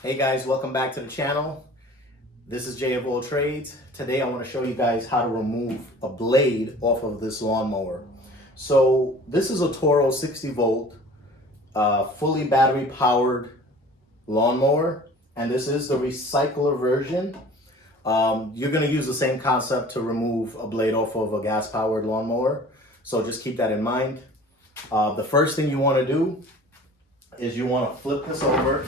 Hey guys, welcome back to the channel. This is Jay of All Trades. Today I want to show you guys how to remove a blade off of this lawnmower. So this is a Toro 60 volt, fully battery powered lawnmower. And this is the recycler version. You're going to use the same concept to remove a blade off of a gas powered lawnmower. So just keep that in mind. The first thing you want to do is you want to flip this over.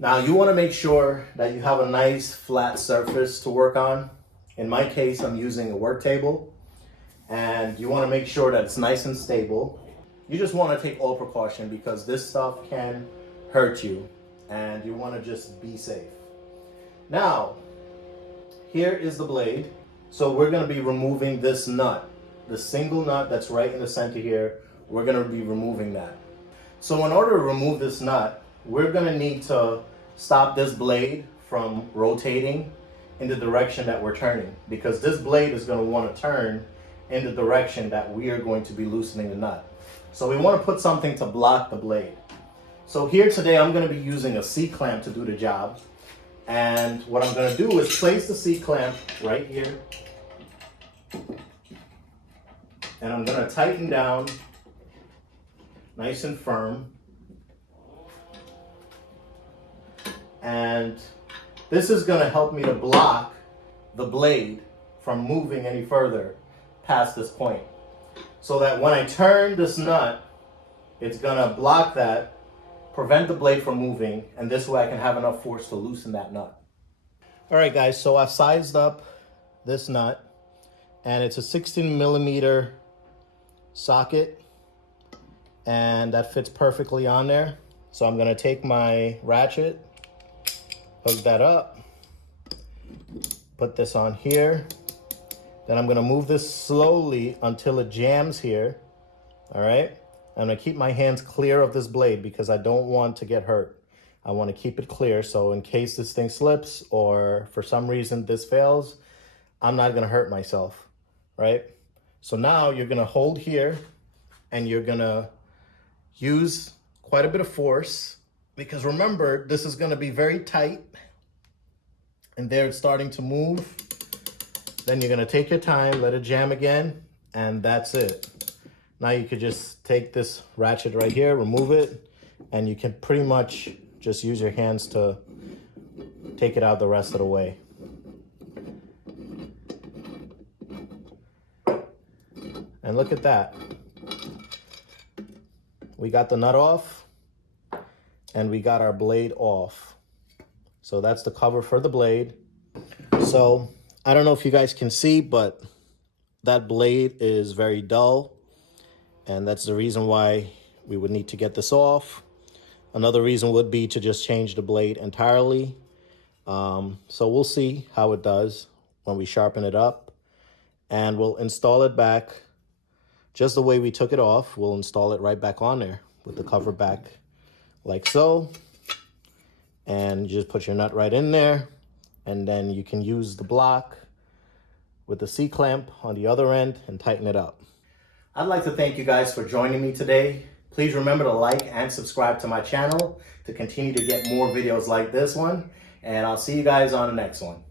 Now you want to make sure that you have a nice flat surface to work on. In my case, I'm using a work table, and you want to make sure that it's nice and stable. You just want to take all precaution because this stuff can hurt you, and you want to just be safe. Now, here is the blade. So we're going to be removing this nut, the single nut that's right in the center here. We're going to be removing that. So in order to remove this nut, we're going to need to stop this blade from rotating in the direction that we're turning, because this blade is going to want to turn in the direction that we are going to be loosening the nut. So we want to put something to block the blade. So here today I'm going to be using a C-clamp to do the job. And what I'm going to do is place the C-clamp right here. And I'm going to tighten down nice and firm. And this is going to help me to block the blade from moving any further past this point. So that when I turn this nut, it's going to block that, prevent the blade from moving, and this way I can have enough force to loosen that nut. All right, guys, so I've sized up this nut, and it's a 16 millimeter socket, and that fits perfectly on there. So I'm going to take my ratchet, hook that up, put this on here. Then I'm going to move this slowly until it jams here. All right. I'm going to keep my hands clear of this blade because I don't want to get hurt. I want to keep it clear. So in case this thing slips or for some reason this fails, I'm not going to hurt myself. Right. So now you're going to hold here and you're going to use quite a bit of force, because remember, this is going to be very tight, and there it's starting to move. Then you're going to take your time, let it jam again, and that's it. Now you could just take this ratchet right here, remove it, and you can pretty much just use your hands to take it out the rest of the way. And look at that. We got the nut off, and we got our blade off. So that's the cover for the blade. So I don't know if you guys can see, but that blade is very dull, and that's the reason why we would need to get this off. Another reason would be to just change the blade entirely. So we'll see how it does when we sharpen it up, and we'll install it back just the way we took it off. We'll install it right back on there with the cover back like so. And you just put your nut right in there, and then you can use the block with the C-clamp on the other end and tighten it up. I'd like to thank you guys for joining me today. Please remember to like and subscribe to my channel to continue to get more videos like this one. And I'll see you guys on the next one.